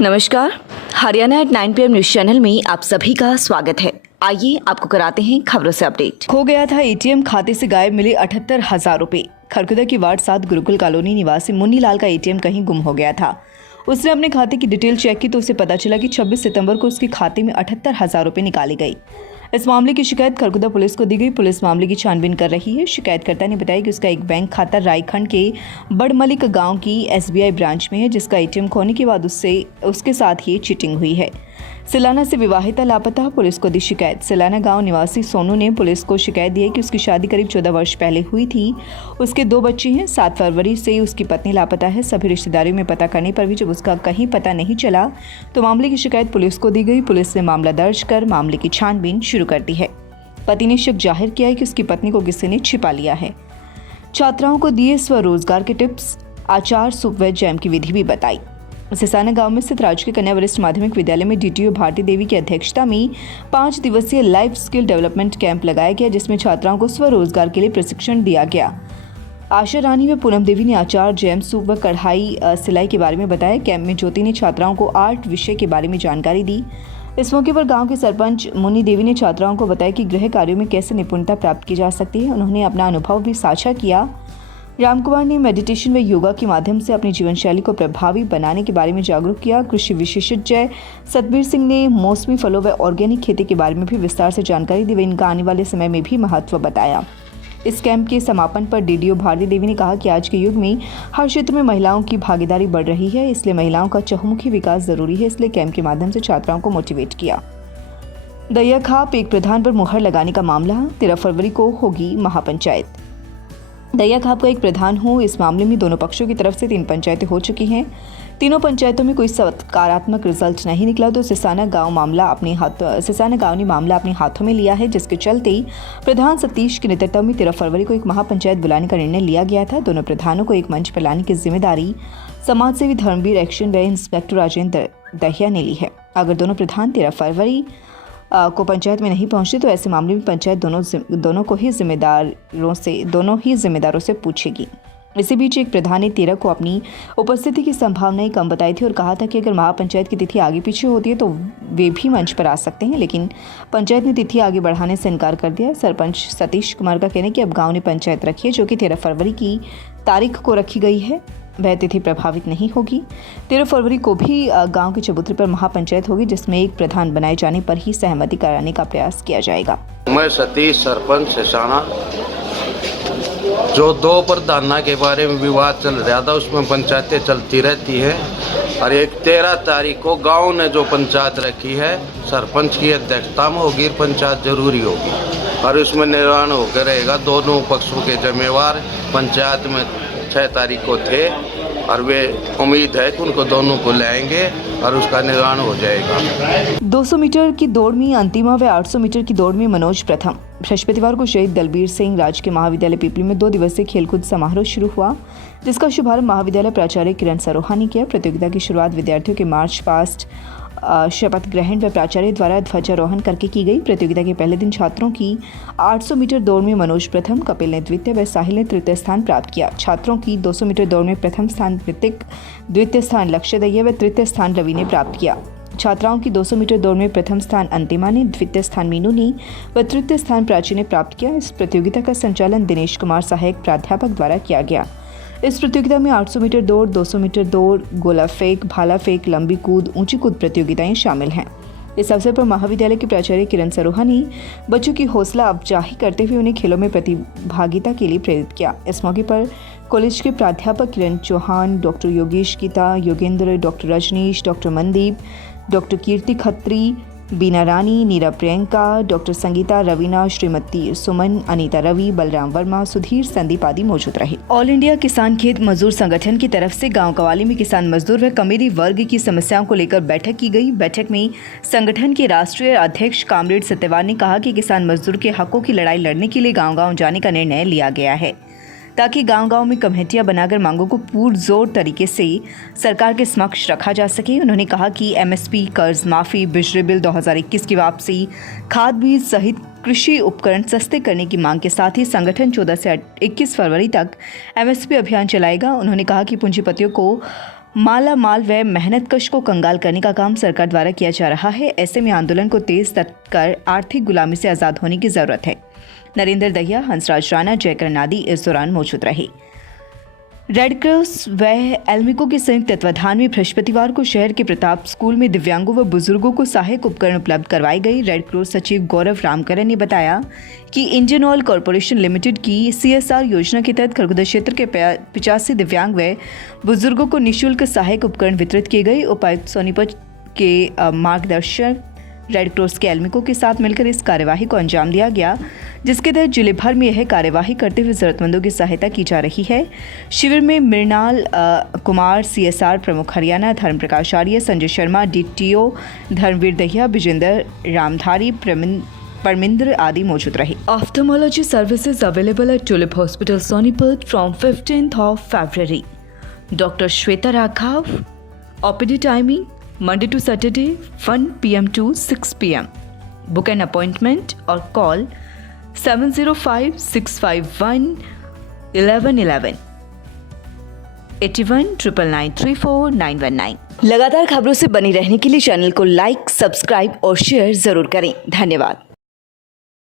नमस्कार, Haryana at 9 PM news channel में आप सभी का स्वागत है। आइए आपको कराते हैं खबरों से अपडेट। खो गया था एटीएम, खाते से गायब मिले 78,000 रुपए। खरखुदा की वार्ड 7 गुरुकुल कॉलोनी निवासी मुन्नी लाल का एटीएम कहीं गुम हो गया था। उसने अपने खाते की डिटेल चेक की तो उसे पता चला कि 26 सितंबर को उसके खाते में 78,000 रुपए निकाली गई। इस मामले की शिकायत खरखुदा पुलिस को दी गई। पुलिस मामले की छानबीन कर रही है। शिकायतकर्ता ने बताया कि उसका एक बैंक खाता रायखंड के बड़मलिक गांव की SBI ब्रांच में है, जिसका एटीएम खोने के बाद उसके साथ ही चीटिंग हुई है। सिलाना से विवाहिता लापता, पुलिस को दी शिकायत। सिलाना गांव निवासी सोनू ने पुलिस को शिकायत दी है कि उसकी शादी करीब 14 वर्ष पहले हुई थी। उसके 2 बच्चे हैं। 7 फरवरी से उसकी पत्नी लापता है। सभी रिश्तेदारियों में पता करने पर भी जब उसका कहीं पता नहीं चला तो मामले की शिकायत पुलिस को दी गई। पुलिस ने मामला दर्ज कर मामले की छानबीन शुरू कर दी है। पति ने शक जाहिर किया है कि उसकी पत्नी को किसी ने छिपा लिया है। छात्राओं को दिए स्वरोजगार के टिप्स, आचार सुपवेज जैम की विधि भी बताई। सिसाना गांव में स्थित राजकीय कन्या वरिष्ठ माध्यमिक विद्यालय में DTO भारती देवी की अध्यक्षता में 5 दिवसीय लाइफ स्किल डेवलपमेंट कैंप लगाया गया, जिसमें छात्राओं को स्वरोजगार के लिए प्रशिक्षण दिया गया। आशा रानी व पूनम देवी ने आचार, जैम, सूप व कढ़ाई सिलाई के बारे में बताया। कैंप में ज्योति ने छात्राओं को आर्ट विषय के बारे में जानकारी दी। इस मौके पर गांव के सरपंच मुन्नी देवी ने छात्राओं को बताया कि गृह कार्यों में कैसे निपुणता प्राप्त की जा सकती है। उन्होंने अपना अनुभव भी साझा किया। रामकुमार ने मेडिटेशन व योगा के माध्यम से अपनी जीवन शैली को प्रभावी बनाने के बारे में जागरूक किया। कृषि विशेषज्ञ सतबीर सिंह ने मौसमी फलों व ऑर्गेनिक खेती के बारे में भी विस्तार से जानकारी दी व इनका आने वाले समय में भी महत्व बताया। इस कैंप के समापन पर DDO भारती देवी ने कहा कि आज के युग में हर क्षेत्र में महिलाओं की भागीदारी बढ़ रही है, इसलिए महिलाओं का चहुमुखी विकास जरूरी है। इसलिए कैंप के माध्यम से छात्राओं को मोटिवेट किया। दैया खाप एक प्रधान पर मुहर लगाने का मामला, 13 फरवरी को होगी महापंचायत। दैया खाप का एक प्रधान हो, इस मामले में दोनों पक्षों की तरफ से 3 पंचायतें हो चुकी हैं। तीनों पंचायतों में कोई सकारात्मक रिजल्ट नहीं निकला तो सिसाना गांव ने मामला अपने हाथों में लिया है, जिसके चलते प्रधान सतीश के नेतृत्व में 13 फरवरी को एक महापंचायत बुलाने का निर्णय लिया गया था। दोनों प्रधानों को एक मंच पर लाने की जिम्मेदारी समाजसेवी धर्मवीर एक्शन व इंस्पेक्टर राजेंद्र दहिया ने ली है। अगर दोनों प्रधान 13 फरवरी को पंचायत में नहीं पहुंचे तो ऐसे मामले में पंचायत दोनों ही जिम्मेदारों से पूछेगी। इसी बीच एक प्रधान ने 13 को अपनी उपस्थिति की संभावनाएं कम बताई थी और कहा था कि अगर महापंचायत की तिथि आगे पीछे होती है तो वे भी मंच पर आ सकते हैं, लेकिन पंचायत ने तिथि आगे बढ़ाने से इनकार कर दिया। सरपंच सतीश कुमार का कहना है कि अब गांव ने पंचायत रखी है, जो कि 13 फरवरी की तारीख को रखी गई है, वह तिथि प्रभावित नहीं होगी। 13 फरवरी को भी गांव के चबूतरे पर महापंचायत होगी, जिसमें एक प्रधान बनाए जाने पर ही सहमति कराने का प्रयास किया जाएगा। मैं सतीश, सरपंच सिसाना। जो 2 प्रधाना के बारे में विवाद चल रहा था, उसमें पंचायतें चलती रहती है और एक 13 तारीख को गांव ने जो पंचायत रखी है सरपंच की अध्यक्षता में होगी। पंचायत जरूरी होगी और उसमें निर्णय होकर रहेगा। दोनों पक्षों के जिम्मेवार पंचायत में 6 तारीख को थे और वे उम्मीद है कि उनको दोनों को लाएंगे और उसका निर्माण हो जाएगा। 200 मीटर की दौड़ में अंतिमा व 800 मीटर की दौड़ में मनोज प्रथम। बृहस्पतिवार को शहीद दलबीर सिंह राजकीय महाविद्यालय पिपली में 2 दिवसीय खेलकूद समारोह शुरू हुआ, जिसका शुभारंभ महाविद्यालय प्राचार्य किरण सरोहा ने किया। प्रतियोगिता की शुरुआत विद्यार्थियों के मार्च पास्ट, शपथ ग्रहण व प्राचार्य द्वारा ध्वजारोहण करके की गई। प्रतियोगिता के पहले दिन छात्रों की 800 मीटर दौड़ में मनोज प्रथम, कपिल ने द्वितीय व साहिल ने तृतीय स्थान प्राप्त किया। छात्रों की 200 मीटर दौड़ में प्रथम स्थान ऋतिक, द्वितीय स्थान लक्ष्य दैया व तृतीय स्थान रवि ने प्राप्त किया। छात्राओं की 200 मीटर दौड़ में प्रथम स्थान अंतिमा ने, द्वितीय स्थान मीनू ने व तृतीय स्थान प्राची ने प्राप्त किया। इस प्रतियोगिता का संचालन दिनेश कुमार सहायक प्राध्यापक द्वारा किया गया। इस प्रतियोगिता में 800 मीटर दौड़, 200 मीटर दौड़, गोला फेंक, भाला फेंक, लंबी कूद, ऊंची कूद प्रतियोगिताएं शामिल हैं। इस अवसर पर महाविद्यालय के प्राचार्य किरण सरोहा ने बच्चों की हौसला अफजाई करते हुए उन्हें खेलों में प्रतिभागिता के लिए प्रेरित किया। इस मौके पर कॉलेज के प्राध्यापक Kiran Chauhan, doctor Yogesh Geeta, Yogendra, doctor Rajneesh, doctor Mandeep, doctor Kirti Khatri, Beena Rani, Neera Priyanka, doctor Sangeeta, Raveena, Shrimati Suman, Anita Ravi, Balram Verma, Sudhir, Sandeep आदि मौजूद रहे। ऑल इंडिया किसान खेत मजदूर संगठन की तरफ से गांव कवाली में किसान मजदूर व कमेरी वर्ग की समस्याओं को लेकर बैठक की गई। बैठक में संगठन के राष्ट्रीय अध्यक्ष कामरेड सत्यवान ने कहा कि किसान मजदूर के हकों की लड़ाई लड़ने के लिए गाँव-गाँव जाने का निर्णय लिया गया है, ताकि गांव-गांव में कमेटियां बनाकर मांगों को पुरजोर तरीके से सरकार के समक्ष रखा जा सके। उन्होंने कहा कि MSP, कर्ज माफी, बिजली बिल 2021 की वापसी, खाद बीज सहित कृषि उपकरण सस्ते करने की मांग के साथ ही संगठन 14 से 21 फरवरी तक MSP अभियान चलाएगा। उन्होंने कहा कि पूंजीपतियों को माला माल व मेहनतकश को कंगाल करने का काम सरकार द्वारा किया जा रहा है। ऐसे में आंदोलन को तेज कर आर्थिक गुलामी से आज़ाद होने की ज़रूरत है। नरेंद्र दहिया, हंसराज राणा, जयकरण आदि इस दौरान मौजूद रहे। रेड क्रॉस व एल्मिको के संयुक्त तत्वाधान में बृहस्पतिवार को शहर के प्रताप स्कूल में दिव्यांगों व बुजुर्गों को सहायक उपकरण उपलब्ध करवाई गई। रेड क्रॉस सचिव गौरव रामकरन ने बताया कि इंडियन ऑयल कॉरपोरेशन लिमिटेड की CSR योजना के तहत खरगोदा क्षेत्र के 85 दिव्यांग व बुजुर्गों को निःशुल्क सहायक उपकरण वितरित किए गए। उपायुक्त सोनीपत के मार्गदर्शन रेड क्रॉस के एल्मिको के साथ मिलकर इस कार्यवाही को अंजाम दिया गया, जिसके तहत जिले भर में यह कार्यवाही करते हुए जरूरतमंदों की सहायता की जा रही है। शिविर में मृणाल कुमार CSR प्रमुख हरियाणा, धर्म प्रकाश आर्य, संजय शर्मा DTO, धर्मवीर दहिया, विजेंद्र रामधारी, परमिंद्र आदि मौजूद रहे। Ophthalmology services available at Tulip hospital Sonipat from 15th of February. Dr. Shweta Raghav. OPD timing Monday to Saturday 1 p.m. to 6 p.m. Book an appointment or call 705-651-1111 8199934919। लगातार खबरों से बनी रहने के लिए चैनल को लाइक, सब्सक्राइब और शेयर जरूर करें। धन्यवाद।